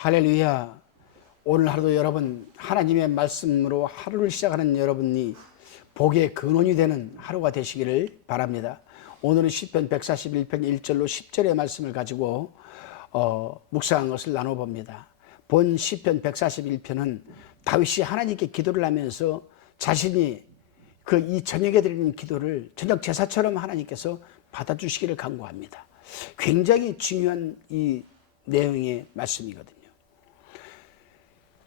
할렐루야. 오늘 하루도 여러분 하나님의 말씀으로 하루를 시작하는 여러분이 복의 근원이 되는 하루가 되시기를 바랍니다. 오늘은 시편 141편 1절로 10절의 말씀을 가지고 묵상한 것을 나눠봅니다. 본 시편 141편은 다윗이 하나님께 기도를 하면서 자신이 이 저녁에 드리는 기도를 저녁 제사처럼 하나님께서 받아주시기를 간구합니다. 굉장히 중요한 이 내용의 말씀이거든요.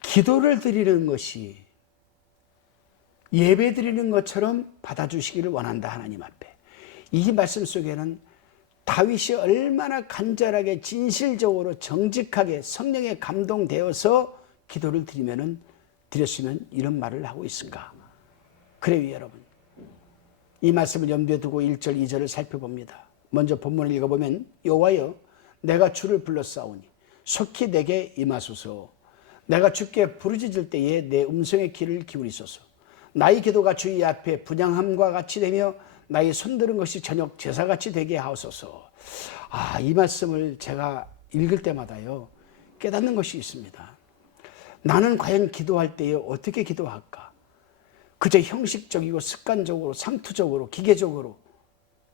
기도를 드리는 것이 예배 드리는 것처럼 받아주시기를 원한다, 하나님 앞에. 이 말씀 속에는 다윗이 얼마나 간절하게 진실적으로 정직하게 성령에 감동되어서 기도를 드렸으면 이런 말을 하고 있은가. 그래요, 여러분. 이 말씀을 염두에 두고 1절, 2절을 살펴봅니다. 먼저 본문을 읽어보면 여호와여 내가 주를 불렀사오니 속히 내게 임하소서. 내가 주께 부르짖을 때에 내 음성의 귀를 기울이소서. 나의 기도가 주의 앞에 분향함과 같이 되며 나의 손드는 것이 저녁 제사같이 되게 하옵소서. 이 말씀을 제가 읽을 때마다요 깨닫는 것이 있습니다. 나는 과연 기도할 때에 어떻게 기도할까? 그저 형식적이고 습관적으로 상투적으로 기계적으로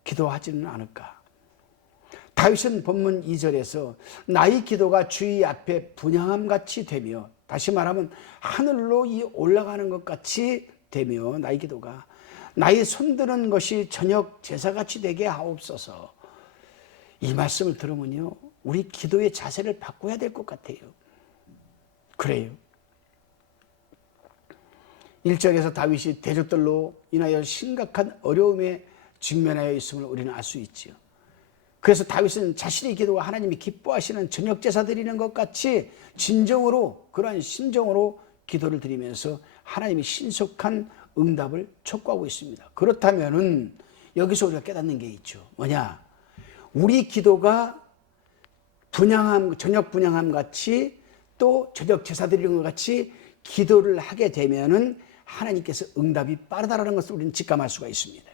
기도하지는 않을까? 다윗은 본문 2절에서 나의 기도가 주의 앞에 분향함같이 되며, 다시 말하면 하늘로 올라가는 것 같이 되며, 나의 기도가 나의 손드는 것이 저녁 제사같이 되게 하옵소서. 이 말씀을 들으면요 우리 기도의 자세를 바꿔야 될 것 같아요. 그래요. 1절에서 다윗이 대적들로 인하여 심각한 어려움에 직면하여 있음을 우리는 알 수 있지요. 그래서 다윗은 자신의 기도가 하나님이 기뻐하시는 저녁 제사 드리는 것 같이 진정으로, 그러한 심정으로 기도를 드리면서 하나님이 신속한 응답을 촉구하고 있습니다. 그렇다면은 여기서 우리가 깨닫는 게 있죠. 뭐냐? 우리 기도가 저녁 분향함 같이 또 저녁 제사 드리는 것 같이 기도를 하게 되면은 하나님께서 응답이 빠르다라는 것을 우리는 직감할 수가 있습니다.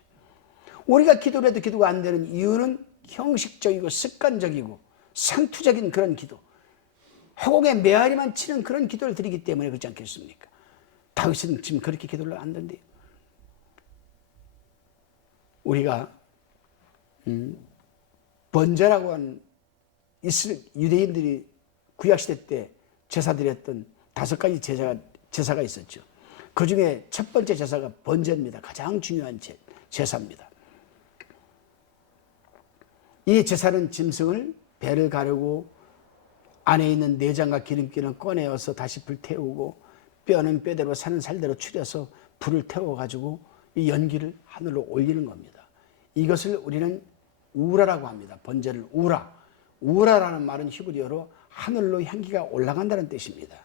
우리가 기도를 해도 기도가 안 되는 이유는 형식적이고 습관적이고 상투적인 그런 기도, 허공에 메아리만 치는 그런 기도를 드리기 때문에 그렇지 않겠습니까? 다윗은 지금 그렇게 기도를 안 한대요. 우리가 번제라고 하는 유대인들이 구약시대 때 제사 드렸던 5가지 제사가 있었죠. 그 중에 첫 번째 제사가 번제입니다. 가장 중요한 제사입니다. 이 제사는 짐승을 배를 가르고 안에 있는 내장과 기름기는 꺼내어서 다시 불태우고 뼈는 뼈대로 살은 살대로 추려서 불을 태워가지고 이 연기를 하늘로 올리는 겁니다. 이것을 우리는 우라라고 합니다. 번제를 우라. 우라라는 말은 히브리어로 하늘로 향기가 올라간다는 뜻입니다.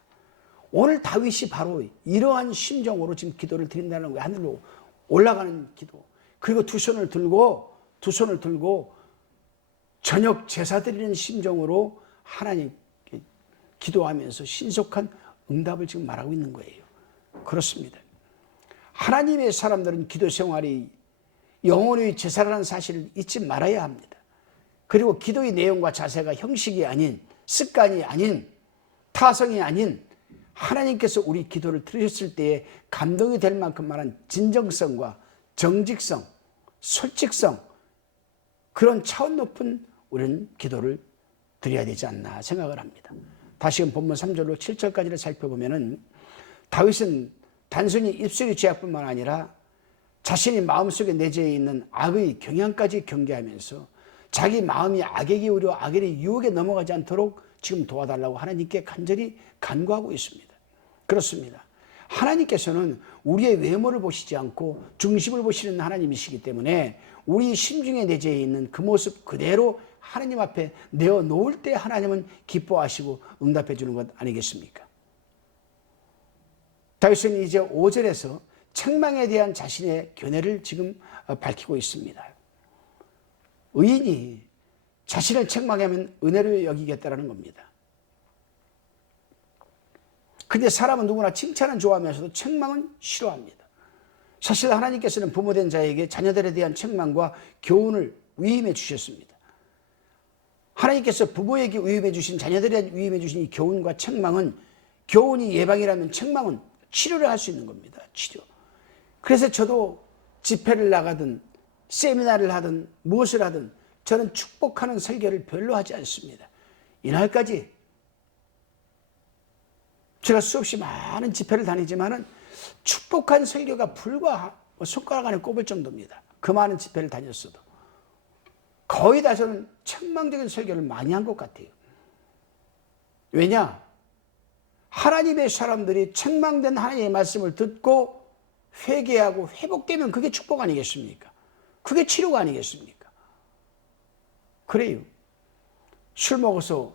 오늘 다윗이 바로 이러한 심정으로 지금 기도를 드린다는 거예요. 하늘로 올라가는 기도. 그리고 두 손을 들고 저녁 제사 드리는 심정으로 하나님께 기도하면서 신속한 응답을 지금 말하고 있는 거예요. 그렇습니다. 하나님의 사람들은 기도 생활이 영혼의 제사라는 사실을 잊지 말아야 합니다. 그리고 기도의 내용과 자세가 형식이 아닌, 습관이 아닌, 타성이 아닌 하나님께서 우리 기도를 들으셨을 때에 감동이 될 만큼만한 진정성과 정직성, 솔직성, 그런 차원 높은 우리는 기도를 드려야 되지 않나 생각을 합니다. 다시금 본문 3절로 7절까지를 살펴보면은 다윗은 단순히 입술의 죄악뿐만 아니라 자신이 마음속에 내재해 있는 악의 경향까지 경계하면서 자기 마음이 악에 기울여 악의 유혹에 넘어가지 않도록 지금 도와달라고 하나님께 간절히 간구하고 있습니다. 그렇습니다. 하나님께서는 우리의 외모를 보시지 않고 중심을 보시는 하나님이시기 때문에 우리 심중에 내재해 있는 그 모습 그대로 하나님 앞에 내어놓을 때 하나님은 기뻐하시고 응답해 주는 것 아니겠습니까? 다윗은 이제 5절에서 책망에 대한 자신의 견해를 지금 밝히고 있습니다. 의인이 자신을 책망하면 은혜를 여기겠다라는 겁니다. 근데 사람은 누구나 칭찬은 좋아하면서도 책망은 싫어합니다. 사실 하나님께서는 부모된 자에게 자녀들에 대한 책망과 교훈을 위임해 주셨습니다. 하나님께서 부모에게 위임해 주신, 자녀들에게 위임해 주신 이 교훈과 책망은, 교훈이 예방이라면 책망은 치료를 할 수 있는 겁니다. 치료. 그래서 저도 집회를 나가든 세미나를 하든 무엇을 하든 저는 축복하는 설교를 별로 하지 않습니다. 이날까지 제가 수없이 많은 집회를 다니지만은 축복한 설교가 불과 손가락 안에 꼽을 정도입니다. 그 많은 집회를 다녔어도. 거의 다 저는 책망적인 설교를 많이 한 것 같아요. 왜냐? 하나님의 사람들이 책망된 하나님의 말씀을 듣고 회개하고 회복되면 그게 축복 아니겠습니까? 그게 치료가 아니겠습니까? 그래요. 술 먹어서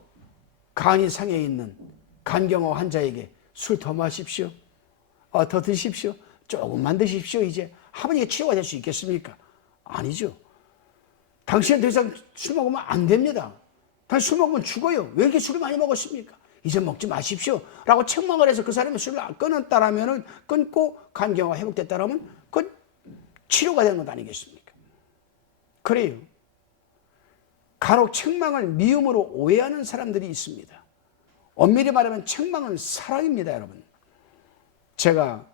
간이 상해 있는 간경화 환자에게 술 더 마십시오. 더 드십시오. 조금만 드십시오. 이제 하면 이게 치료가 될 수 있겠습니까? 아니죠. 당신은 더 이상 술 먹으면 안 됩니다. 당신 술 먹으면 죽어요. 왜 이렇게 술을 많이 먹었습니까? 이제 먹지 마십시오. 라고 책망을 해서 그 사람이 술을 끊었다라면, 끊고 간경화가 회복됐다라면 그건 치료가 되는 것 아니겠습니까? 그래요. 간혹 책망을 미움으로 오해하는 사람들이 있습니다. 엄밀히 말하면 책망은 사랑입니다, 여러분. 제가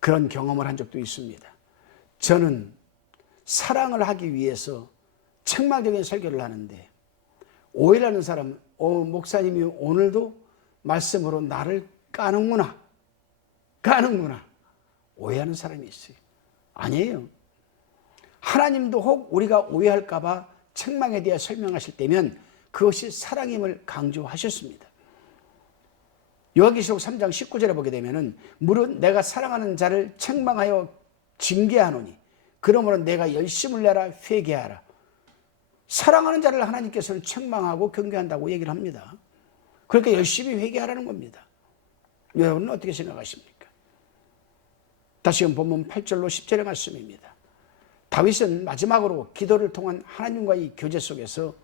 그런 경험을 한 적도 있습니다. 저는 사랑을 하기 위해서 책망적인 설교를 하는데 오해를 하는 사람은 목사님이 오늘도 말씀으로 나를 까는구나 오해하는 사람이 있어요. 아니에요. 하나님도 혹 우리가 오해할까 봐 책망에 대해 설명하실 때면 그것이 사랑임을 강조하셨습니다. 요한계시록 3장 19절에 보게 되면은 물은 내가 사랑하는 자를 책망하여 징계하노니 그러므로 내가 열심을 내라 회개하라. 사랑하는 자를 하나님께서는 책망하고 경계한다고 얘기를 합니다. 그러니까 열심히 회개하라는 겁니다. 여러분은 어떻게 생각하십니까? 다시금 본문 8절로 10절의 말씀입니다. 다윗은 마지막으로 기도를 통한 하나님과의 교제 속에서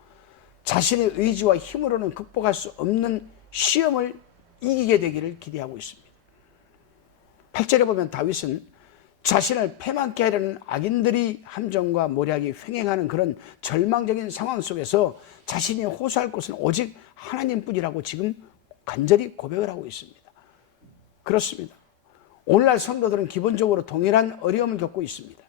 자신의 의지와 힘으로는 극복할 수 없는 시험을 이기게 되기를 기대하고 있습니다. 8절에 보면 다윗은 자신을 패망케 하려는 악인들이 함정과 모략이 횡행하는 그런 절망적인 상황 속에서 자신이 호소할 곳은 오직 하나님뿐이라고 지금 간절히 고백을 하고 있습니다. 그렇습니다. 오늘날 성도들은 기본적으로 동일한 어려움을 겪고 있습니다.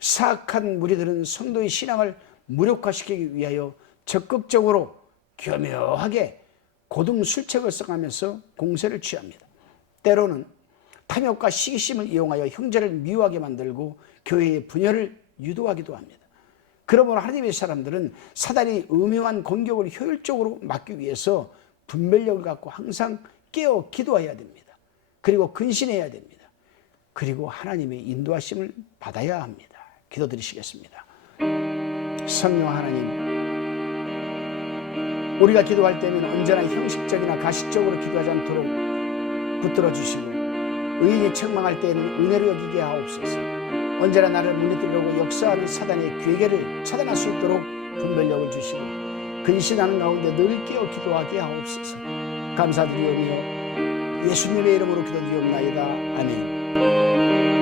사악한 무리들은 성도의 신앙을 무력화시키기 위하여 적극적으로 교묘하게 고등술책을 써가면서 공세를 취합니다. 때로는 탐욕과 시기심을 이용하여 형제를 미워하게 만들고 교회의 분열을 유도하기도 합니다. 그러므로 하나님의 사람들은 사단이 음흉한 공격을 효율적으로 막기 위해서 분별력을 갖고 항상 깨어 기도해야 됩니다. 그리고 근신해야 됩니다. 그리고 하나님의 인도하심을 받아야 합니다. 기도드리시겠습니다. 성령 하나님, 우리가 기도할 때면 언제나 형식적이나 가식적으로 기도하지 않도록 붙들어 주시고 의인이 책망할 때에는 은혜로 여기게 하옵소서. 언제나 나를 무너뜨리려고 역사하는 사단의 괴계를 차단할 수 있도록 분별력을 주시고 근신하는 가운데 늘 깨어 기도하게 하옵소서. 감사드리오며 예수님의 이름으로 기도드리옵나이다. 아멘.